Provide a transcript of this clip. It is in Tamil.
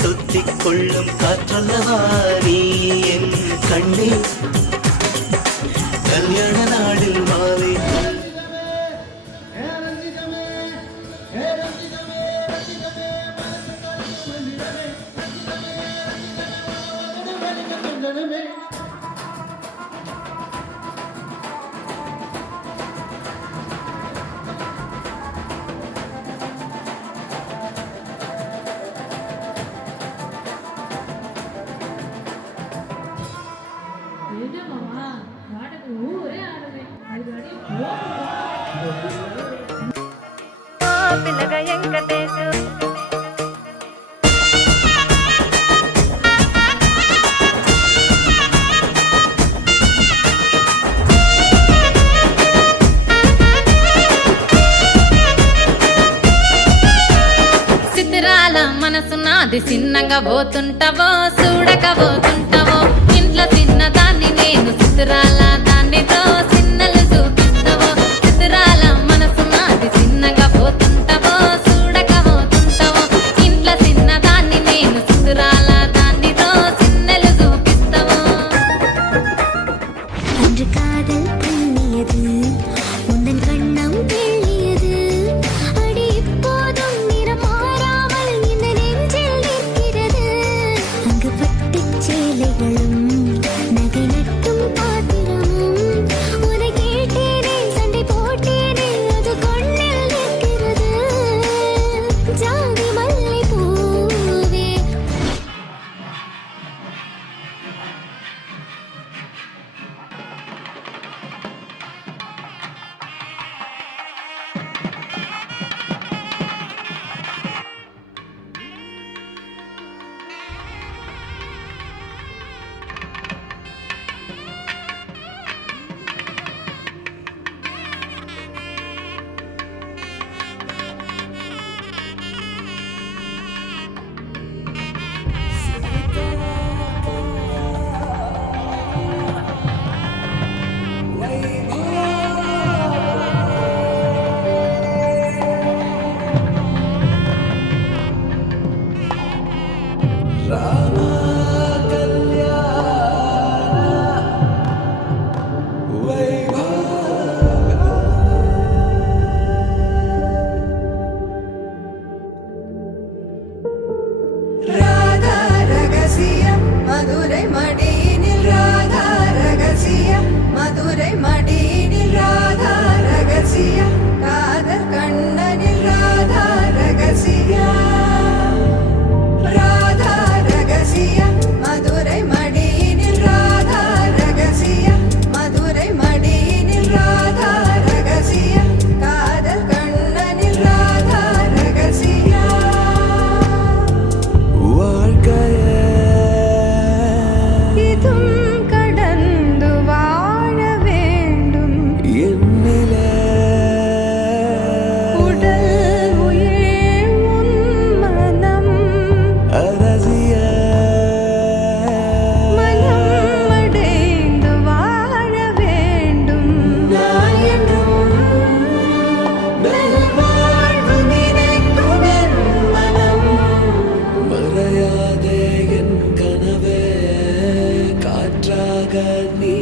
தொத்திக் கொள்ளும் காற்றல்லவா நீ என் கண்ணே கல்யாண நாளில் மாலை పిల్లగా వెంకటేశు చిత్రాల మనసు నాది చిన్నగా పోతుంటావో చూడక పోతుంటావో ఇంట్లో చిన్నదాన్ని నేను చిత్రాల దానితో చిన్నలు చూపిస్తావో చిత్రాల మనసు నాది చిన్నగా పోతుంటావో చూడక పోతుంటావో ఇంట్లో చిన్నదాన్ని నేను చిత్రాల దానితో చిన్నలు చూపిస్తావో அன்று காதல் பண்ணியது உந்தன் கண்ணம் தெளியது அடி இப்போதும் நிறம் மாறாமல் இந்த நெஞ்சில் நிற்கிறது அங்கு பட்டுச் சேலைகளும் நகை நட்டும் பாத்திரமும் உன்னை கேட்டேனே சண்டை போட்டேனே அது கண்ணில் நிற்கிறது ஜாதி மல்லை பூவே ராதா ரகசியம் மதுரை மடியினில் ராதா ரகசியம் மதுரை மடியினில் ராதா ரகசியம் காதல் கண்ணனில் ராதா ரகசியம் ராதா ரகசியம் மதுரை மடியினில் ராதா ரகசியம் மதுரை மடியினில் ராதா ரகசியம் காதல் கண்ணனில் ராதா ரகசியம் இதும் கடந்து வாழ வேண்டும் உடல் உயிர் உன் மனம் மனம் அடைந்து வாழ வேண்டும் நான் என்றும் நல்வாழ்வு நினைக்கும் என் மனம் மறையாதே என் கனவே காற்றாக நீ